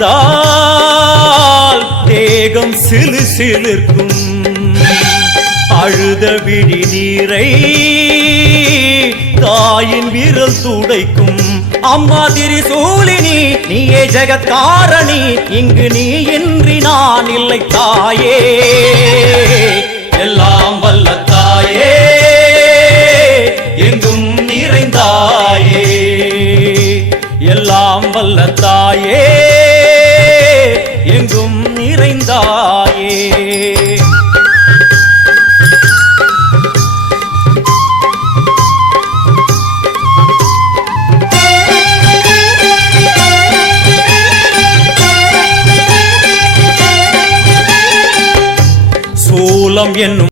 நினைந்தால் தேகம் சிலு சிலிர்க்கும். அழுத விழி நீரை தாயின் விரல் துடைக்கும். அம்மா திரிசூலினி நீயே ஜெகத்காரணி, இங்கு நீ இன்றி நான் இல்லை தாயே. எல்லாம் வல்ல தாயே, எங்கும் நிறைந்தாயே. எல்லாம் வல்ல தாயே, எங்கும் நிறைந்தாயே. சூலம் என்னும்